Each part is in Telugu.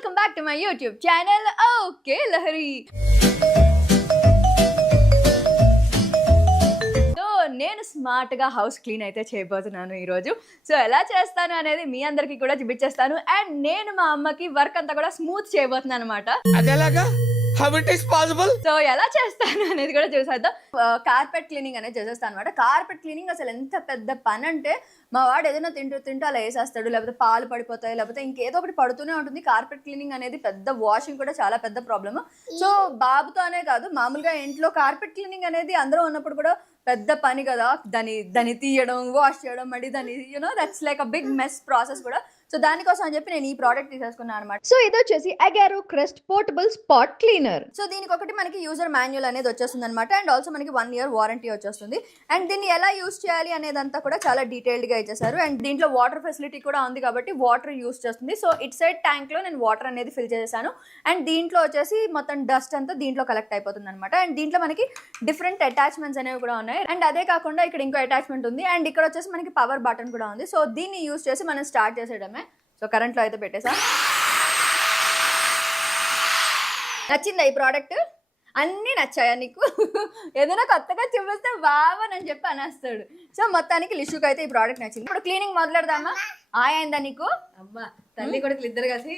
welcome back to my YouTube channel. Okay, Lahari. So, నేను స్మార్ట్ గా హౌస్ క్లీన్ అయితే చేయబోతున్నాను ఈ రోజు. సో ఎలా చేస్తాను అనేది మీ అందరికి కూడా చూపించేస్తాను. అండ్ నేను మా అమ్మకి వర్క్ అంతా కూడా స్మూత్ చేయబోతున్నాను అన్నమాట. అదేలాగా how it is possible? So ఎలా చేస్తాను అనేది కూడా చూసేద్దాం. కార్పెట్ క్లీనింగ్ అనేది చేసేస్తాను అనమాట. కార్పెట్ క్లీనింగ్ అసలు ఎంత పెద్ద పని అంటే మా వాడు ఏదైనా తింటూ అలా వేసేస్తాడు, లేకపోతే పాలు పడిపోతాయి, లేకపోతే ఇంకేదో ఒకటి పడుతూనే ఉంటుంది. కార్పెట్ క్లీనింగ్ అనేది పెద్ద, వాషింగ్ కూడా చాలా పెద్ద ప్రాబ్లమ్. సో బాబుతోనే కాదు, మామూలుగా ఇంట్లో కార్పెట్ క్లీనింగ్ అనేది అందరూ ఉన్నప్పుడు కూడా పెద్ద పని కదా. దాన్ని తీయడం, వాష్ చేయడం, మళ్ళీ దాన్ని that's like a big mess process కూడా. సో దానికోసం అని చెప్పి నేను ఈ ప్రోడక్ట్ తీసేసుకున్నాను అనమాట. సో ఇది వచ్చేసి Agaro Crest portable spot cleaner. So దీనికి ఒకటి మనకి యూజర్ మాన్యువల్ అనేది వచ్చేస్తుంది అనమాట. అండ్ ఆల్సో మనకి 1 year వారంటీ వచ్చేస్తుంది. అండ్ దీన్ని ఎలా యూస్ చేయాలి అనేదంతా కూడా చాలా డీటెయిల్డ్ గా ఇచ్చేసారు. అండ్ దీంట్లో వాటర్ ఫెసిలిటీ కూడా ఉంది కాబట్టి వాటర్ యూస్ చేస్తుంది. సో ఇట్ సైడ్ ట్యాంక్ లో నేను వాటర్ అనేది ఫిల్ చేసేసాను. అండ్ దీంట్లో వచ్చేసి మొత్తం డస్ట్ అంతా దీంట్లో కలెక్ట్ అయిపోతుంది అనమాట. అండ్ దీంట్లో మనకి డిఫరెంట్ అటాచ్మెంట్స్ అనేవి కూడా ఉన్నాయి. అండ్ అదే కాకుండా ఇక్కడ ఇంకో అటాచ్మెంట్ ఉంది. అండ్ ఇక్కడ వచ్చేసి మనకి పవర్ బటన్ కూడా ఉంది. సో దీన్ని యూస్ చేసి మనం స్టార్ట్ చేసేయడమే. సో కరెంట్లో అయితే పెట్టేసా. నచ్చిందా ఈ ప్రోడక్ట్? అన్నీ నచ్చాయా నీకు? ఏదైనా కొత్తగా చూపిస్తే బావని చెప్పి అనేస్తాడు. సో మొత్తానికి లిషుకి అయితే ఈ ప్రోడక్ట్ నచ్చింది. ఇప్పుడు క్లీనింగ్ మొదలెడదామా? అయిందా నీకు? అమ్మా తల్లి కొడుకులు ఇద్దరు కలిసి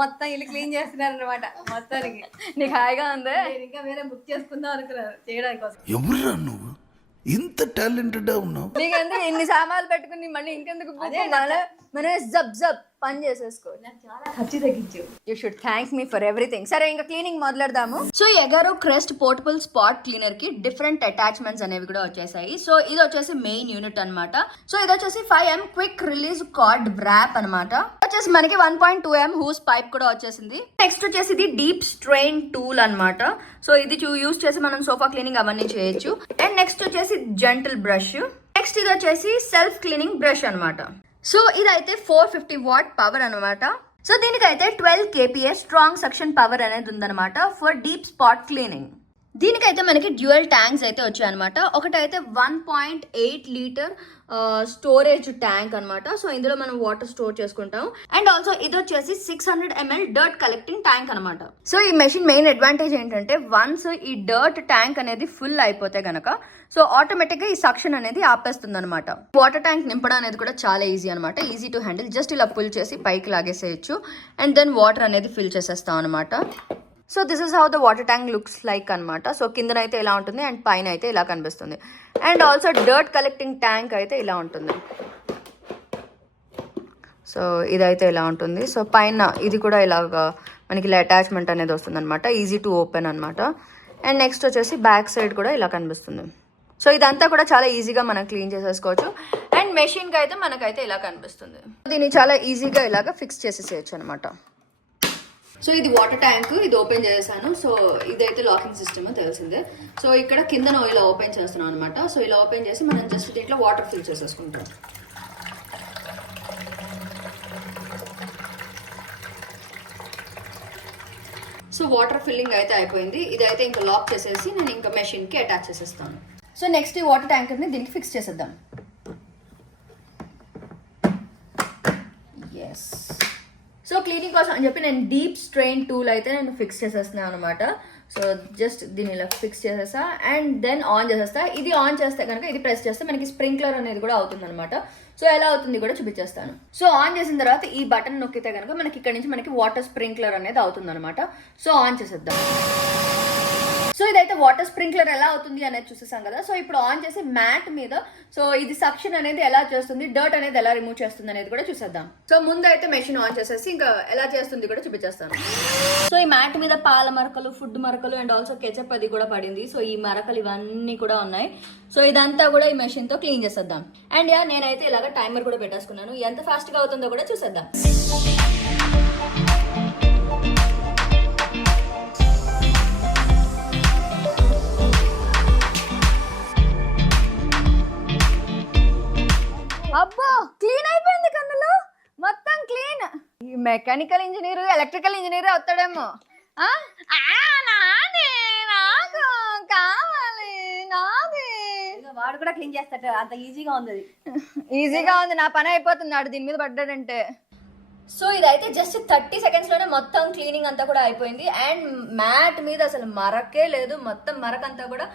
మొత్తం ఇల్లు క్లీన్ చేస్తున్నారు అనమాట. మొత్తానికి నీకు హాయిగా ఉంది. ఇంకా వేరే బుక్ చేసుకుందాం అనుకున్నారు చేయడానికి కోసం. ఎవరురా నువ్వు ఇంత టాలెంటెడ్ ఉన్నావు? నీకెందుకు ఇన్ని సామాన్లు పెట్టుకుని మళ్ళీ ఇంకెందుకు? మనం జబ్ పని చేసేసుకో. చాలా ఖర్చు తగ్గించు. You should thanks me for everything. సరే ఇంకా క్లీనింగ్ మొదలెడదాము. So Agaro Crest portable spot cleaner కి డిఫరెంట్ అటాచ్మెంట్స్ అనేవి కూడా వచ్చేసాయి. సో ఇది వచ్చేసి మెయిన్ యూనిట్ అనమాట. సో ఇది వచ్చేసి 5M quick release card wrap అనమాట. వచ్చేసి మనకి 1.2M హూస్ పైప్ కూడా వచ్చేసింది. నెక్స్ట్ వచ్చేసి ఇది డీప్ స్ట్రెయిన్ టూల్ అనమాట. సో ఇది యూస్ చేసి మనం సోఫా క్లీనింగ్ అవన్నీ చేయొచ్చు. అండ్ నెక్స్ట్ వచ్చేసి జెంటిల్ బ్రష్. నెక్స్ట్ ఇది వచ్చేసి సెల్ఫ్ క్లీనింగ్ బ్రష్ అనమాట. సో ఇదైతే 450 watt పవర్ అనమాట. సో దీనికైతే 12 kPa స్ట్రాంగ్ సక్షన్ పవర్ అనేది ఉందన్నమాట ఫర్ డీప్ స్పాట్ క్లీనింగ్. దీనికైతే మనకి డ్యూయల్ ట్యాంక్స్ అయితే వచ్చాయన్నమాట. ఒకటైతే 1.8 liter స్టోరేజ్ ట్యాంక్ అనమాట. సో ఇందులో మనం వాటర్ స్టోర్ చేసుకుంటాం. అండ్ ఆల్సో ఇది వచ్చేసి 600 ml డర్ట్ కలెక్టింగ్ ట్యాంక్ అనమాట. సో ఈ మెషిన్ మెయిన్ అడ్వాంటేజ్ ఏంటంటే వన్స్ ఈ డర్ట్ ట్యాంక్ అనేది ఫుల్ అయిపోతే గనక సో ఆటోమేటిక్ గా ఈ సక్షన్ అనేది ఆపేస్తుంది అనమాట. వాటర్ ట్యాంక్ నింపడం అనేది కూడా చాలా ఈజీ అనమాట. Easy to handle. జస్ట్ ఇలా పుల్ చేసి పైకి లాగేసేయచ్చు. అండ్ దెన్ వాటర్ అనేది ఫిల్ చేసేస్తాం అనమాట. So this is how the water tank looks like అనమాట. సో కిందనైతే ఇలా ఉంటుంది అండ్ పైన అయితే ఇలా కనిపిస్తుంది. And also dirt collecting tank అయితే ఇలా ఉంటుంది. సో ఇదైతే ఇలా ఉంటుంది. సో పైన ఇది కూడా ఇలాగా మనకి ఇలా అటాచ్మెంట్ అనేది వస్తుంది అనమాట. ఈజీ టు ఓపెన్ అనమాట. అండ్ నెక్స్ట్ వచ్చేసి బ్యాక్ సైడ్ కూడా ఇలా కనిపిస్తుంది. సో ఇదంతా కూడా చాలా ఈజీగా మనం క్లీన్ చేసేసుకోవచ్చు. అండ్ మెషిన్కి అయితే మనకైతే ఇలా కనిపిస్తుంది. దీన్ని చాలా ఈజీగా ఇలాగా ఫిక్స్ చేసేసేయచ్చు అనమాట. సో ఇది వాటర్ ట్యాంక్, ఇది ఓపెన్ చేశాను. సో ఇదైతే లాకింగ్ సిస్టమ్ తెలిసిందే. సో ఇక్కడ కింద ఇలా ఓపెన్ చేస్తున్నాం అనమాట. సో ఇలా ఓపెన్ చేసి మనం జస్ట్ దీంట్లో వాటర్ ఫిల్ చేసేసుకుంటాం. సో వాటర్ ఫిల్లింగ్ అయితే అయిపోయింది. ఇదైతే ఇంకా లాక్ చేసేసి నేను ఇంకా మెషిన్కి అటాచ్ చేసేస్తాను. సో నెక్స్ట్ ఈ వాటర్ ట్యాంకర్ని దీనికి ఫిక్స్ చేసేద్దాం. ఎస్. సో క్లీనింగ్ కోసం అని చెప్పి నేను డీప్ స్ట్రెయిన్ టూల్ అయితే నేను ఫిక్స్ చేసేస్తున్నాను అనమాట. సో జస్ట్ దీన్ని ఇలా ఫిక్స్ చేసేస్తా అండ్ దెన్ ఆన్ చేసేస్తా. ఇది ఆన్ చేస్తే కనుక ఇది ప్రెస్ చేస్తే మనకి స్ప్రింక్లర్ అనేది కూడా అవుతుంది అనమాట. సో ఎలా అవుతుంది కూడా చూపించేస్తాను. సో ఆన్ చేసిన తర్వాత ఈ బటన్ నొక్కితే కనుక మనకి ఇక్కడ నుంచి మనకి వాటర్ స్ప్రింక్లర్ అనేది అవుతుంది అనమాట. సో ఆన్ చేసేద్దాం. సో ఇదైతే వాటర్ స్ప్రింక్లర్ ఎలా అవుతుంది అనేది చూసేసాం కదా. సో ఇప్పుడు ఆన్ చేసి మ్యాట్ మీద సో ఇది సక్షన్ అనేది ఎలా చేస్తుంది, డర్ట్ అనేది ఎలా రిమూవ్ చేస్తుంది అనేది కూడా చూసేద్దాం. సో ముందు అయితే మెషిన్ ఆన్ చేసేసి ఇంకా ఎలా చేస్తుంది కూడా చూపించేస్తాను. సో ఈ మ్యాట్ మీద పాల మరకలు, ఫుడ్ మరకలు అండ్ ఆల్సో కెచప్ అది కూడా పడింది. సో ఈ మరకలు ఇవన్నీ కూడా ఉన్నాయి. సో ఇదంతా కూడా ఈ మెషిన్ తో క్లీన్ చేసేద్దాం. అండ్ నేనైతే ఇలాగ టైమర్ కూడా పెట్టేసుకున్నాను. ఎంత ఫాస్ట్ గా అవుతుందో కూడా చూసేద్దాం. అబ్బా క్లీన్ అయిపోయింది కన్నులు మొత్తం క్లీన్. ఈ మెకానికల్ ఇంజనీర్, ఎలక్ట్రికల్ ఇంజనీర్ అవుతాడేమో. నాదే నాకు కావాలి, నాదే. వాడు కూడా క్లీన్ చేస్తాడు. అంత ఈజీగా ఉంది. ఈజీగా ఉంది. నా పని అయిపోతుంది. ఆడు దీని మీద పడ్డాడంటే. సో ఇదైతే జస్ట్ 30 seconds లోనే మొత్తం క్లీనింగ్ అంతా కూడా అయిపోయింది అండ్ మ్యాట్ మీద అసలు మరకే లేదు, మొత్తం మరకంతా కూడా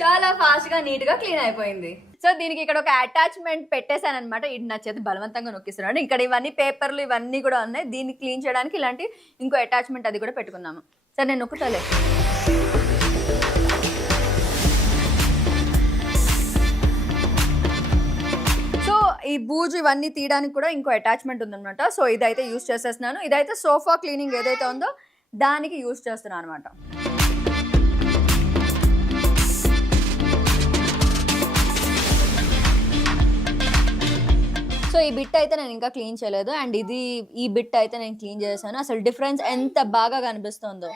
చాలా ఫాస్ట్ గా నీట్ గా క్లీన్ అయిపోయింది. సో దీనికి ఇక్కడ ఒక అటాచ్మెంట్ పెట్టేశాను అనమాట. ఇది నా చేతి బలవంతంగా నొక్కిస్తున్నాను. ఇక్కడ ఇవన్నీ పేపర్లు ఇవన్నీ కూడా ఉన్నాయి. దీన్ని క్లీన్ చేయడానికి ఇలాంటి ఇంకో అటాచ్మెంట్ అది కూడా పెట్టుకున్నాము. సరే నేను నొక్కుతాలే. సో ఈ బూజు ఇవన్నీ తీయడానికి కూడా ఇంకో అటాచ్మెంట్ ఉందన్నమాట. సో ఇదైతే యూస్ చేసేస్తున్నాను. ఇదైతే సోఫా క్లీనింగ్ ఏదైతే ఉందో దానికి యూస్ చేస్తున్నాను అనమాట. సో ఈ బిట్ అయితే నేను ఇంకా క్లీన్ చేయలేదు అండ్ ఈ బిట్ అయితే నేను క్లీన్ చేశాను. అసలు డిఫరెన్స్ ఎంత బాగా కనిపిస్తుందో.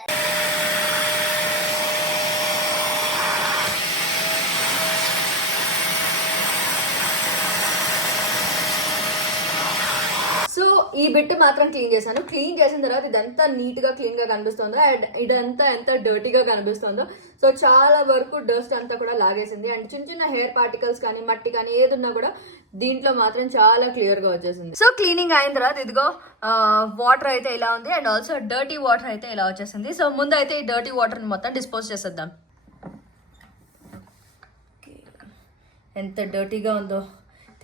సో ఈ బిట్ మాత్రం క్లీన్ చేశాను. క్లీన్ చేసిన తర్వాత ఇదంతా నీట్ గా క్లీన్ గా కనిపిస్తుందో అండ్ ఇదంతా ఎంత డర్టీగా కనిపిస్తుందో. సో చాలా వరకు డస్ట్ అంతా కూడా లాగేసింది అండ్ చిన్న చిన్న హెయిర్ పార్టికల్స్ కానీ మట్టి కానీ ఏది ఉన్నా కూడా దీంట్లో మాత్రం చాలా క్లియర్ గా వచ్చేసింది. సో క్లీనింగ్ అయిన తర్వాత ఇదిగో వాటర్ అయితే ఇలా ఉంది అండ్ ఆల్సో డర్టీ వాటర్ అయితే ఇలా వచ్చేసింది. సో ముందు అయితే ఈ డర్టీ వాటర్ ని మొత్తం డిస్పోజ్ చేసేద్దాం. ఎంత డర్టీగా ఉందో,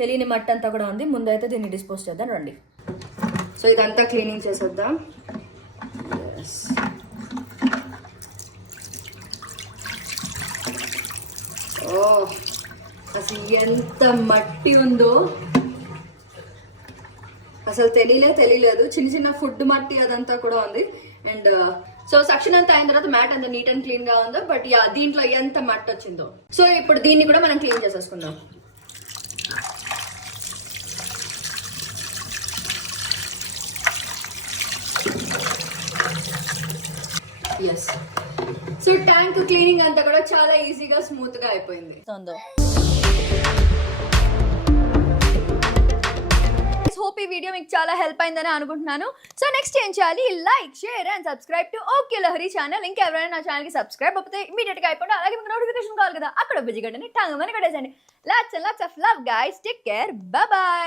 తెలియని మట్టి అంతా కూడా ఉంది. ముందు అయితే దీన్ని డిస్పోజ్ చేద్దాం రండి. సో ఇదంతా క్లీనింగ్ చేసేద్దాం. ఓ అసలు ఎంత మట్టి ఉందో అసలు తెలియలేదు. చిన్న చిన్న ఫుడ్ మట్టి అదంతా కూడా ఉంది. అండ్ సో సెక్షన్ అంతా అయిన తర్వాత మ్యాట్ అంత నీట్ అండ్ క్లీన్ గా ఉందో. బట్ దీంట్లో ఎంత మట్టి వచ్చిందో. సో ఇప్పుడు దీన్ని కూడా మనం క్లీన్ చేసేసుకుందాం. ఎస్. సో ట్యాంక్ క్లీనింగ్ అంతా కూడా చాలా ఈజీగా స్మూత్ గా అయిపోయింది. హోప్ ఈ వీడియో మీకు చాలా హెల్ప్ అయిందని అనుకుంటున్నాను. సో నెక్స్ట్ ఏం చేయాలి? Like, share and subscribe to okay Lahari channel. ఇంకెవరైనా నా ఛానల్ కి సబ్స్క్రైబ్ అయిపోతే ఇమీడియట్ గా అయిపోండి. అలాగే మీకు నోటిఫికేషన్ కావాలి కదా, అక్కడ బిజీ గంటని టంగమని కొట్టేసండి. Lots and lots of love guys. Take care. Bye by.